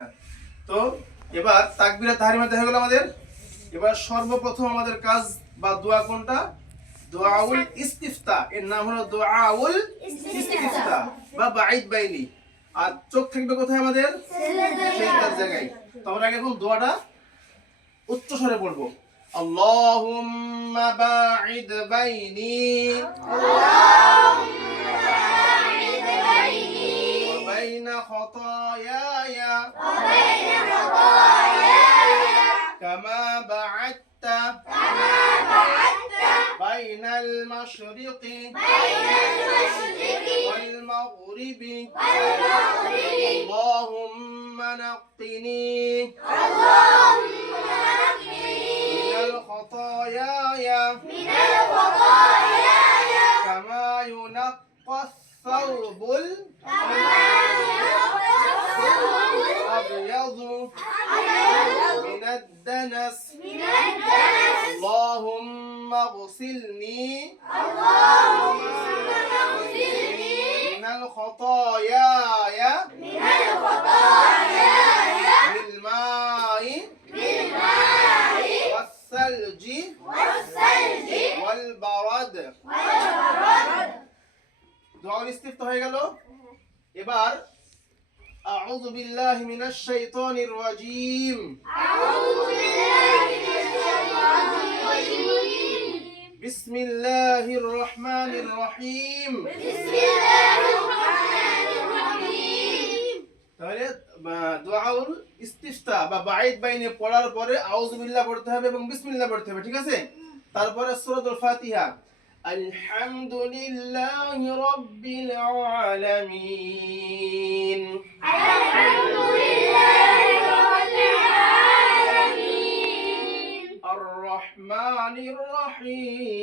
তো এবার তাকবীরে তাহরিমা দেখা গেল আমাদের। এবার সর্বপ্রথম আমাদের কাজ বা দোয়া কোনটা? দোয়াউল ইস্তিফতা। এর নাম হলো দোয়াউল ইস্তিফতা বা বাইদ বাইনি। আর চোখ থাকবে কোথায় আমাদের? সেজদার জায়গায়। তো আমরা আগে এখন দোয়াটা উচ্চ স্বরে পড়বো। আল্লাহুম্মা বাঈদ বাইনি ওয়া বাইনা খতায়ায়া কামা বা'আদতা বাইনাল মাশরিকি ওয়াল মাগরিবি আল্লাহুম্মা নাক্কিনি মিনাল খতায়ায়া কামা ইউনাক্কাস সাওবুল আবয়াদু মিনাদ দানাস اللهم اغسلني من الخطايا بالماء والثلج والبرد। দোয়া ইস্তিফতা হয়ে গেল। এবার আউযু বিল্লাহি মিনাশ শাইতানির রাজীম। বিসমিল্লাহির রহমানির রহিম। তাহলে দুআউল ইস্তিফতা বা বাইদ বাইনে পড়ার পরে আউযু বিল্লাহ পড়তে হবে এবং বিসমিল্লাহ পড়তে হবে, ঠিক আছে? তারপরে সূরাতুল ফাতিহা। আলহামদুলিল্লাহি রাব্বিল আলামিন। الرحمن الرحيم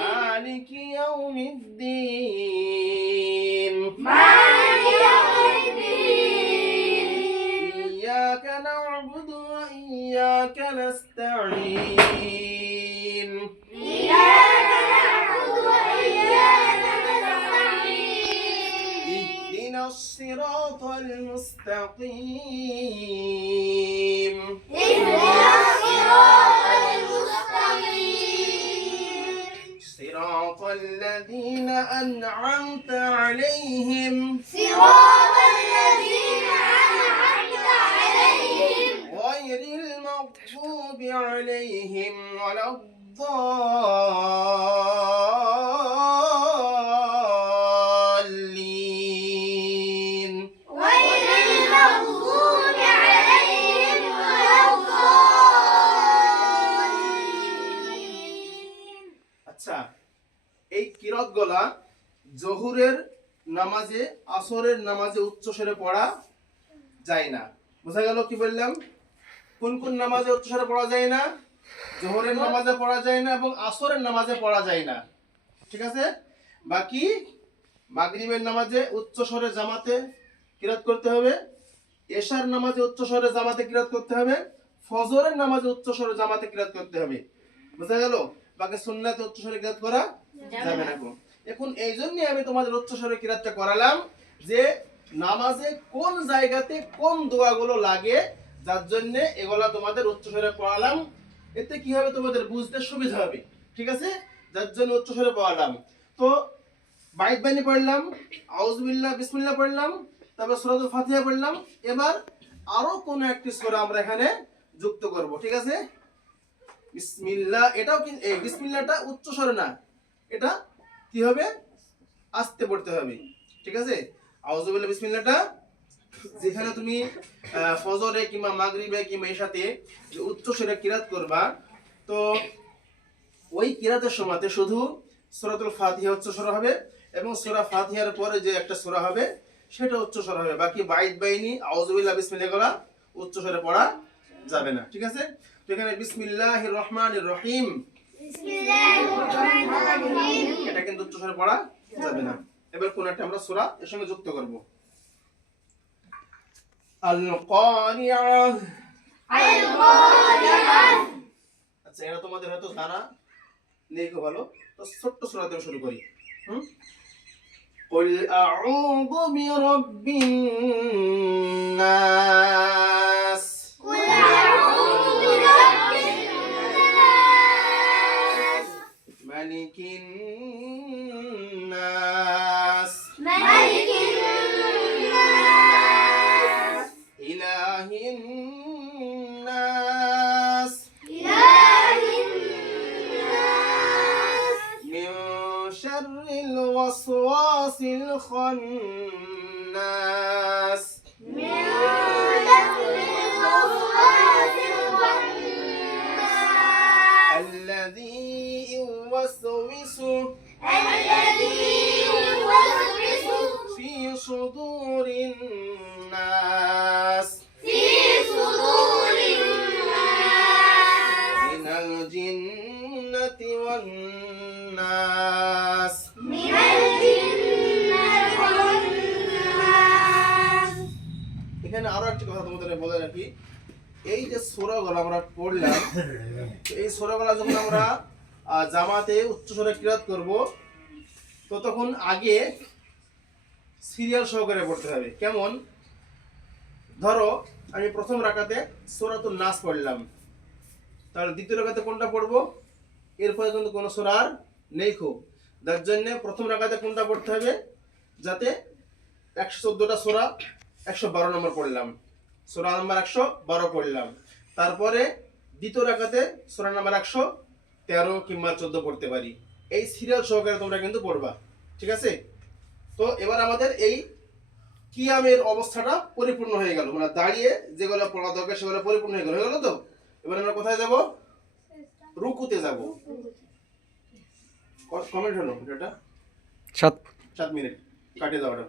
مالك يوم الدين إياك نعبد وإياك نستعين اهدنا الصراط المستقيم صراط الذين أنعمت عليهم غير المغضوب عليهم ولا الضالين। আচ্ছা, এই কিরাতগুলা জোহরের নামাজে, আসরের নামাজে উচ্চস্বরে পড়া যায় না। বোঝা গেল কি বললাম? কোন কোন নামাজে উচ্চস্বরে পড়া যায় না? জোহরের নামাজে পড়া যায় না এবং আসরের নামাজে পড়া যায় না, ঠিক আছে? বাকি মাগরিবের নামাজে উচ্চস্বরে জামাতে কিরাত করতে হবে, এশার নামাজে উচ্চস্বরে জামাতে কিরাত করতে হবে, ফজরের নামাজে উচ্চস্বরে জামাতে কিরাত করতে হবে। বোঝা গেল? বাকি সুন্নাতে উচ্চস্বরে কিরাত করা যাবে না। এখন এই জন্যই আমি তোমাদের উচ্চস্বরে কিরাতটা করালাম যে নামাজে কোন জায়গাতে কোন দোয়াগুলো লাগে, যার জন্য এগুলা তোমাদের উচ্চস্বরে পড়ালাম। এতে কি হবে? তোমাদের বুঝতে সুবিধা হবে, ঠিক আছে? যার জন্য উচ্চস্বরে পড়ালাম। তো বাইত বাইনি পড়লাম, আউযু বিল্লাহ বিসমিল্লাহ পড়লাম, তারপর সূরাতুল ফাতিহা পড়লাম। এবার আরো কোন একটি সূরা আমরা এখানে যুক্ত করব, ঠিক আছে? বিসমিল্লাহ, এটাও কি এই বিসমিল্লাহটা উচ্চ স্বরে না, এটা কি হবে? আস্তে পড়তে হবে, ঠিক আছে? আউযু বিল্লাহ বিসমিল্লাহটা যেখানে তুমি ফজরে কিংবা মাগরিবে কিংবা এশাতে যে উচ্চ স্বরে কিরাত করবা, তো ওই কিরাতের সময়তে শুধু সূরাতুল ফাতিহা উচ্চ স্বর হবে এবং সূরা ফাতিহার পরে যে একটা সূরা হবে সেটা উচ্চ স্বর হবে। বাকি বাইত বাইনি আউযু বিল্লাহ বিসমিল্লাহ গুলা উচ্চ স্বরে পড়া যাবে না, ঠিক আছে? তো এখানে বিসমিল্লাহির রহমানির রহিম এটা কিন্তু উচ্চ স্বরে পড়া যাবে না। এবার কোন একটা আমরা সূরা এর সঙ্গে যুক্ত করব। আল কারিআ। আচ্ছা, এটা তোমাদের হয়তো জানা নেই, খুব ভালো। তো ছোট্ট সূরা দিয়ে শুরু করি। قل أعوذ برب الناس قل أعوذ برب الناس ملك الناس ملك الناس إله الناس إله الناس من شر الوسواس الخناس من شر الوسواس الخناس الذي يوسوس الذي يوسوس في صدور الناس في صدور الناس من الجنة والناس من الجنة والناس এখানে আরো একটা কথা তোমাদের বলে রাখি, এই যে সূরাগুলো আমরা পড়লাম, এই সূরাগুলো যখন আমরা জামাতে উচ্চস্বরে কিরাত করব, তো তখন আগে সিরিয়াল সহকারে পড়তে হবে। কেমন? ধরো আমি প্রথম রাকাতে সূরাতুন নাস পড়লাম, তাহলে দ্বিতীয় রাকাতে কোনটা পড়বো? এরপরে কিন্তু কোনো সূরা আর নেই খুব, যার জন্য প্রথম রাকাতে কোনটা পড়তে হবে? যাতে 114টা সূরা 112 নম্বর পড়লাম, সূরা নাম্বার 112 পড়লাম, তারপরে দ্বিতীয় রাকাতে সূরা নাম্বার 113 কিংবা 14 পড়তে পারি। এই সিরিয়াল সহকারে তোমরা কিন্তু পড়বা, ঠিক আছে? তো এবার আমাদের এই কিয়ামের অবস্থাটা পরিপূর্ণ হয়ে গেল, মানে দাঁড়িয়ে যেগুলো পড়া দরকার সেগুলো পরিপূর্ণ হয়ে গেল তো? এবার আমরা কোথায় যাব? রুকুতে যাব। কমেন্ট হলো এটা 7 7 মিনিট কাটিয়ে দাও এটা।